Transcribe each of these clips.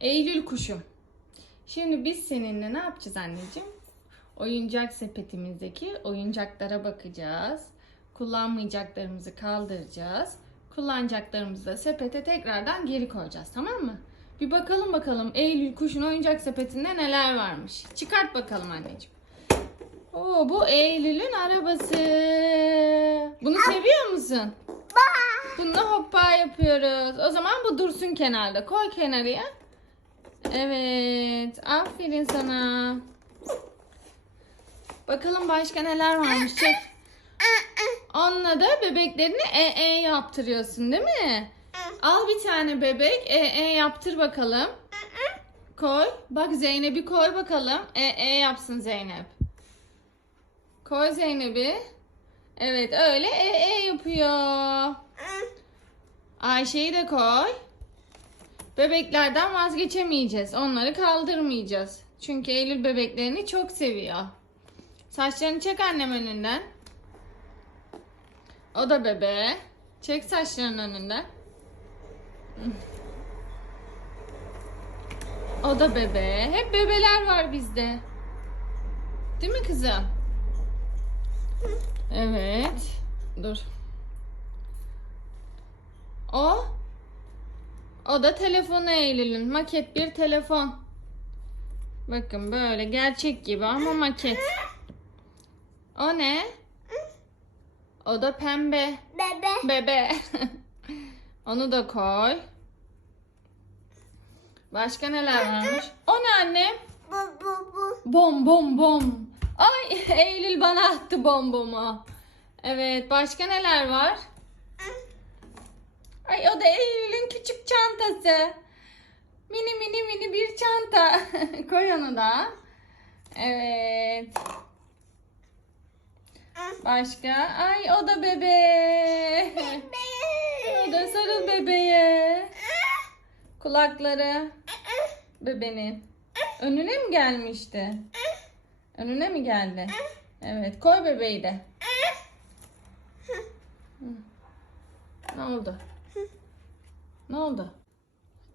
Eylül kuşum. Şimdi biz seninle ne yapacağız anneciğim? Oyuncak sepetimizdeki oyuncaklara bakacağız. Kullanmayacaklarımızı kaldıracağız. Kullanacaklarımızı da sepete tekrardan geri koyacağız tamam mı? Bir bakalım bakalım Eylül kuşun oyuncak sepetinde neler varmış. Çıkart bakalım anneciğim. Oo, bu Eylül'ün arabası. Bunu seviyor musun? Bununla hoppa yapıyoruz. O zaman bu dursun kenarda. Koy kenarıya. Evet. Aferin sana. Bakalım başka neler varmış. Çek. Onunla da bebeklerini e e yaptırıyorsun değil mi? Al bir tane bebek e e yaptır bakalım. Koy. Bak Zeynep'i koy bakalım. E e yapsın Zeynep. Koy Zeynep'i. Evet öyle e e yapıyor. Ayşe'yi de koy. Bebeklerden vazgeçemeyeceğiz. Onları kaldırmayacağız. Çünkü Eylül bebeklerini çok seviyor. Saçlarını çek annem önünden. O da bebe. Çek saçlarının önünden. O da bebe. Hep bebeler var bizde. Değil mi kızım? Evet. Dur. O o da telefonu Eylül'ün. Maket bir telefon. Bakın böyle gerçek gibi ama maket. O ne? O da pembe. Bebe. Bebe. Onu da koy. Başka neler varmış? O ne annem? Bu bu bu. Bom bom bom. Ay Eylül bana attı bombomu. Evet başka neler var? Ay o da Eylül'ün küçük çantası. Mini mini mini bir çanta. Koy onu da. Evet. Başka? Ay o da bebe. O da sarıl bebeğe. Kulakları bebenin. Önüne mi gelmişti? Önüne mi geldi? Evet. Koy bebeği de. Ne oldu? Ne oldu?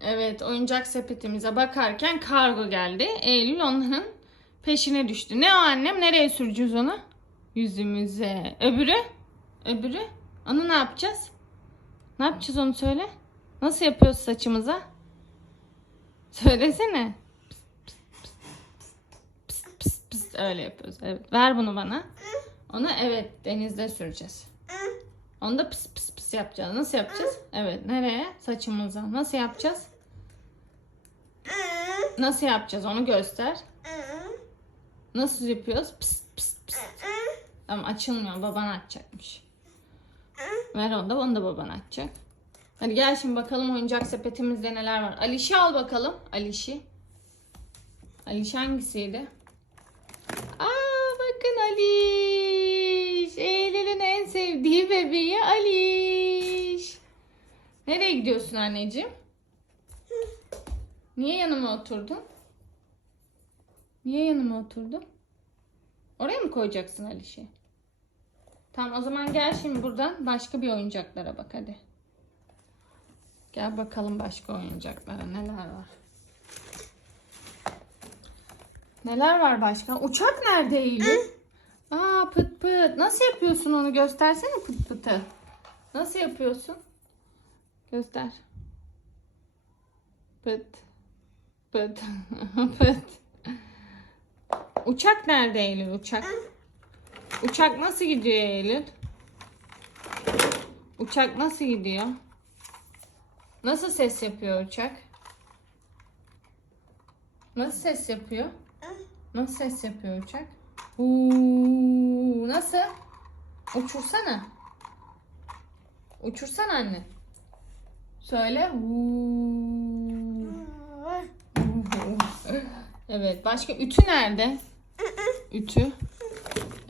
Evet, oyuncak sepetimize bakarken kargo geldi. Eylül onların peşine düştü. Ne o annem? Nereye süreceğiz onu? Yüzümüze. Öbürü? Öbürü? Onu ne yapacağız? Ne yapacağız onu söyle. Nasıl yapıyoruz saçımıza? Söylesene. Pıs pıs pıs öyle yapıyoruz. Evet. Ver bunu bana. Onu evet denizde süreceğiz. Onu da pıs pıs pıs yapacağız. Nasıl yapacağız? Evet. Nereye? Saçımıza. Nasıl yapacağız? Nasıl yapacağız? Onu göster. Nasıl yapıyoruz? Pıs pıs pıs. Ama açılmıyor. Baban açacakmış. Ver onu da. Onu da baban açacak. Hadi gel şimdi bakalım oyuncak sepetimizde neler var. Aliş'i al bakalım. Aliş'i. Aliş hangisiydi? Aa bakın Aliş. Sevdiği bebeği Aliş. Nereye gidiyorsun anneciğim? Niye yanıma oturdun? Niye yanıma oturdun? Oraya mı koyacaksın Aliş'i? Tamam o zaman gel şimdi buradan başka bir oyuncaklara bak hadi. Gel bakalım başka oyuncaklara neler var. Neler var başka? Uçak nerede Eylül? Aa pıt pıt. Nasıl yapıyorsun onu? Göstersene pıt pıtı. Nasıl yapıyorsun? Göster. Pıt. Pıt. pıt. Uçak nerede Eylül? Uçak. Uçak nasıl gidiyor Eylül? Uçak nasıl gidiyor? Nasıl ses yapıyor uçak? Nasıl ses yapıyor? Nasıl ses yapıyor uçak? Uuu, nasıl? Uçursana. Uçursana anne. Söyle. Uuu. Evet. Başka ütü nerede? Ütü.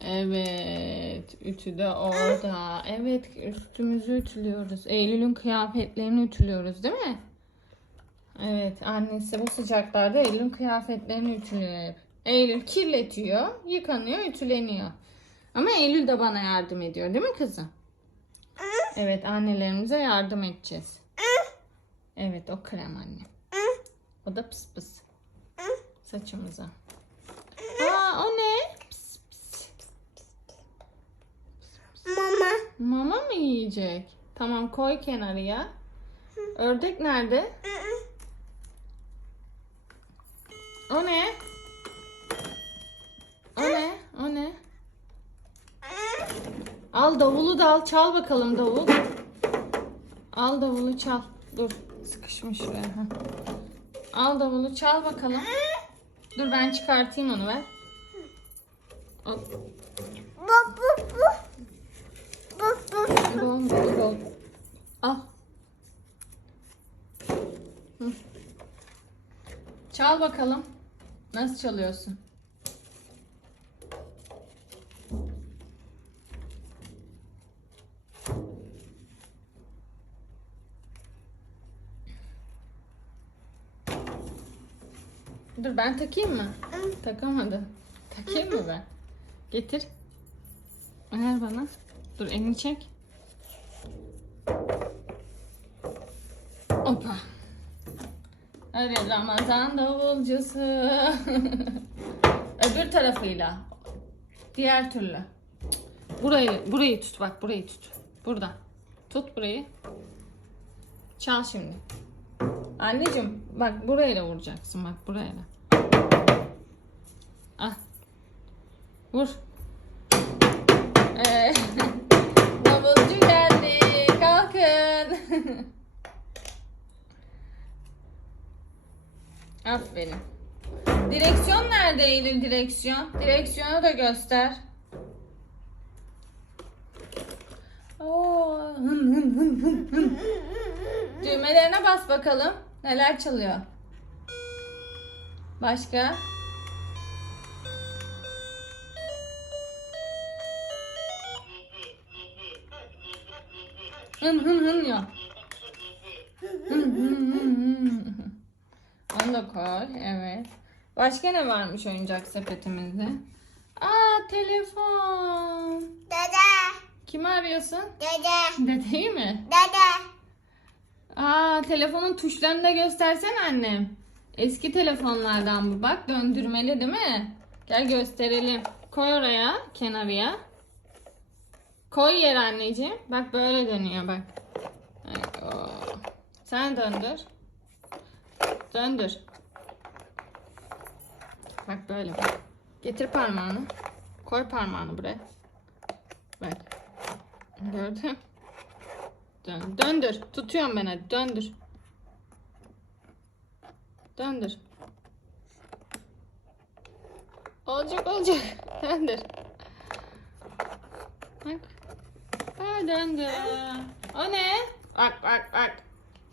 Evet. Ütü de orada. Evet. Üstümüzü ütülüyoruz. Eylül'ün kıyafetlerini ütülüyoruz değil mi? Evet. Annesi bu sıcaklarda Eylül'ün kıyafetlerini ütülüyor hep. Eylül kirletiyor, yıkanıyor, ütüleniyor. Ama Eylül de bana yardım ediyor değil mi kızım? Evet annelerimize yardım edeceğiz. Evet o krem anne. O da pıs pıs. Saçımıza. Aa o ne? Pıs pıs. Mama. Mama mı yiyecek? Tamam koy kenarıya. Ördek nerede? O ne? O ne? O ne? Al davulu da al. Çal bakalım davul. Al davulu çal. Dur. Sıkışmış şuraya. heh. Al davulu çal bakalım. Dur ben çıkartayım onu ver. Bu. Bol bol bol. Al. Hı. Çal bakalım. Nasıl çalıyorsun? Dur ben takayım mı? Takamadı. Takayım mı ben? Getir. Ver bana. Dur elini çek. Hoppa. Hadi Ramazan davulcusu. Öbür tarafıyla. Diğer türlü. Burayı, burayı tut bak burayı tut. Burada. Tut burayı. Çal şimdi. Anneciğim bak burayla vuracaksın bak burayla. Ah. Vur. Ee, davulcu geldi. Kalkın. Aferin. Direksiyon nerede Eylül direksiyon? Direksiyonu da göster. Oo, hın hın hın hın hın. Düğmelerine bas bakalım. Neler çalıyor? Başka? Hın hın hın ya. Hın hın hın hın. Onu da koy. Evet. Başka ne varmış oyuncak sepetimizde? Aa telefon. Dede. Kimi arıyorsun? Dede. Dedeyi mi? Dede. Aa telefonun tuşlarını da göstersen annem. Eski telefonlardan bu bak döndürmeli değil mi? Gel gösterelim. Koy oraya kenarıya. Koy yer anneciğim. Bak böyle dönüyor bak. Oo. Sen döndür. Döndür. Bak böyle bak. Getir parmağını. Koy parmağını buraya. Bak. Gördün? Dön, döndür. Tutuyorum ben hadi. Döndür. Döndür. Olacak olacak. Döndür. Bak. Aa, döndü. O ne? Bak bak bak.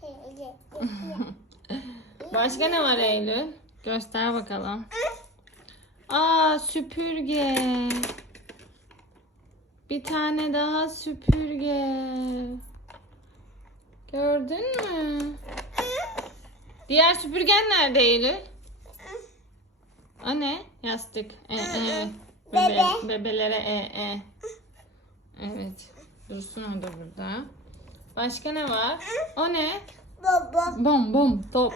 Başka ne var Eylül? Göster bakalım. Aa süpürge. Bir tane daha süpürge. Gördün mü? Diğer süpürgen nerede Eylül? O ne? Yastık. E, e. Bebe, Bebe. bebelere e, e. Evet. Dursun o da burada. Başka ne var? O ne? Baba. Bom bom top.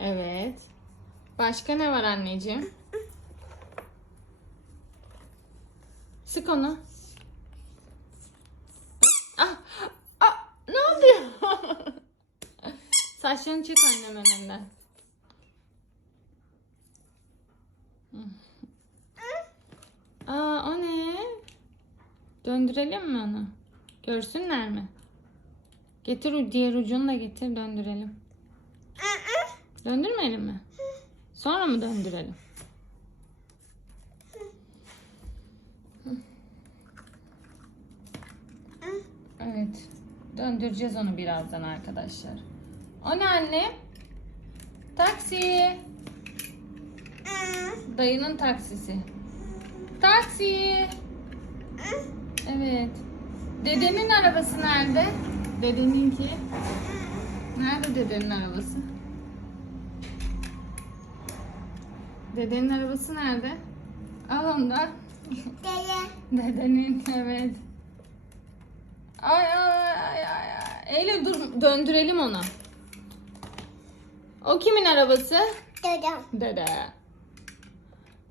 Evet. Başka ne var anneciğim? Sık onu. Ah, ne oluyor? Saçlarını çek annem önünden. Aa o ne? Döndürelim mi onu? Görsünler mi? Getir diğer ucunu da getir döndürelim. Döndürmeyelim mi? Sonra mı döndürelim? Evet. Döndüreceğiz onu birazdan arkadaşlar. O ne anne? Taksi. Dayının taksisi. Taksi. Evet. Dedenin arabası nerede? Dedeninki. Nerede dedenin arabası? Dedenin arabası nerede? Al onu da. Dede. Dedenin evet. Ay ay ay ay. ay. Eylül dur döndürelim onu. O kimin arabası? Dede. Dede.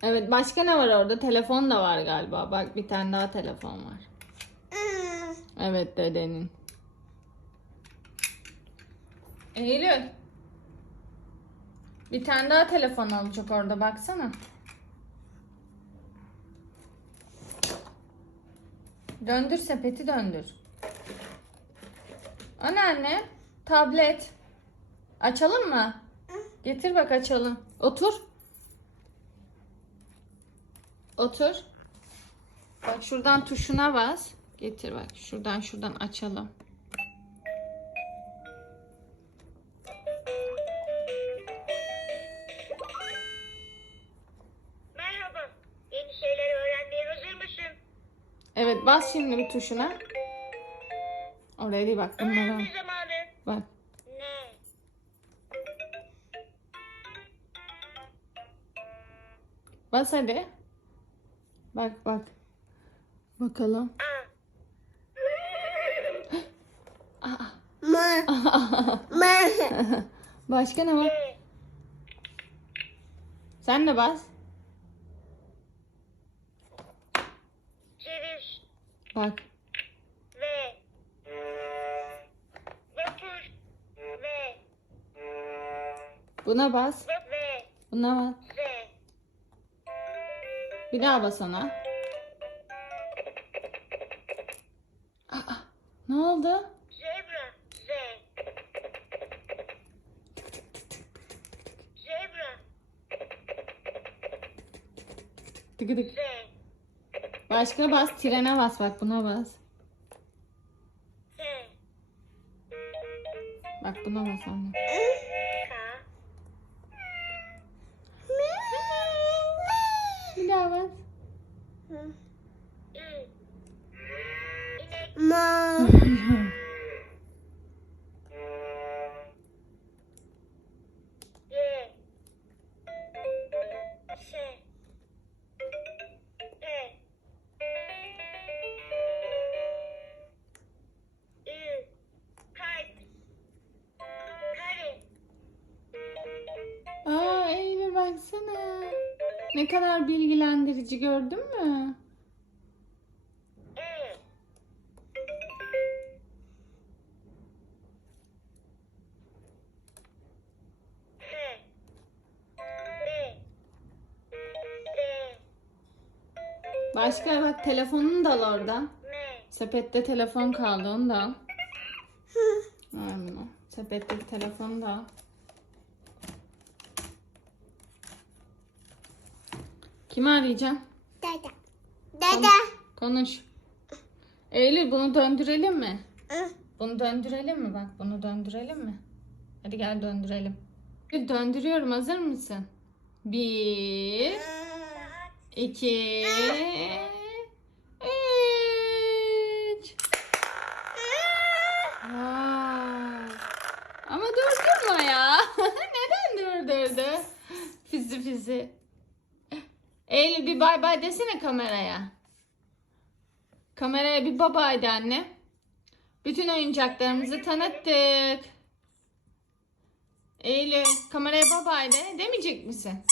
Evet başka ne var orada? Telefon da var galiba. Bak bir tane daha telefon var. Hmm. Evet dedenin. Eylül. Bir tane daha telefon olacak orada baksana. Döndür sepeti döndür. O ne anne? Tablet. Açalım mı? Getir bak açalım. Otur. Otur. Bak şuradan tuşuna bas. Getir bak şuradan şuradan açalım. Merhaba. Yeni şeyler öğrenmeye hazır mısın? Evet bas şimdi bir tuşuna. Oraya değil bak bunlara. Öğrenme zamanı. Bak. Ne? Bas hadi. Bak bak. Bakalım. Ma. Ma. Başka ne var? Sen de bas. Ceviz. Bak. Buna bas. Buna bas. Bir daha bas ona. Aa, ne oldu? Zebra. Z. Zebra. Tıkı tık. Z. Başka bas. Trene bas bak buna bas. Bak buna bas anne. K. Bir Ne kadar bilgilendirici gördün mü? Başka bak telefonunu da al oradan. Sepette telefon kaldı onu da al. Bunu. Sepetteki telefonu da al. Kimi arayacağım? Dede. Dede. Konuş. Eylül bunu döndürelim mi? Bunu döndürelim mi? Bak bunu döndürelim mi? Hadi gel döndürelim. Döndürüyorum hazır mısın? Bir, iki, üç. Vay. Ama durdurma ya. Neden durdurdu? Fizi fizi. Eylül bir bay bay desene kameraya. Kameraya bir de anne. Bütün oyuncaklarımızı tanıttık. Eylül kameraya de demeyecek misin?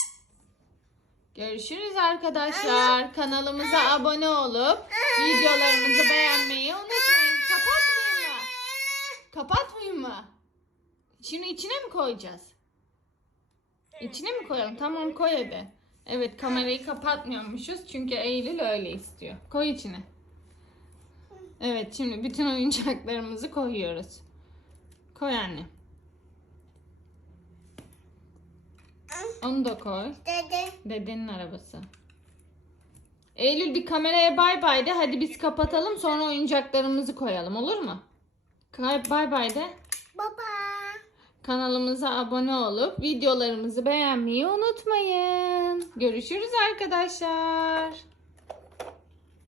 Görüşürüz arkadaşlar. Kanalımıza abone olup videolarımızı beğenmeyi unutmayın. Kapatmayın mı? Kapatmayın mı? Şimdi içine mi koyacağız? İçine mi koyalım? Tamam koy hadi. Evet kamerayı kapatmıyormuşuz çünkü Eylül öyle istiyor. Koy içine. Evet şimdi bütün oyuncaklarımızı koyuyoruz. Koy anne. Onu da koy. Dede. Dedenin arabası. Eylül bir kameraya bay bay de. Hadi biz kapatalım sonra oyuncaklarımızı koyalım olur mu? Bay bay de. Baba. Kanalımıza abone olup videolarımızı beğenmeyi unutmayın. Görüşürüz arkadaşlar.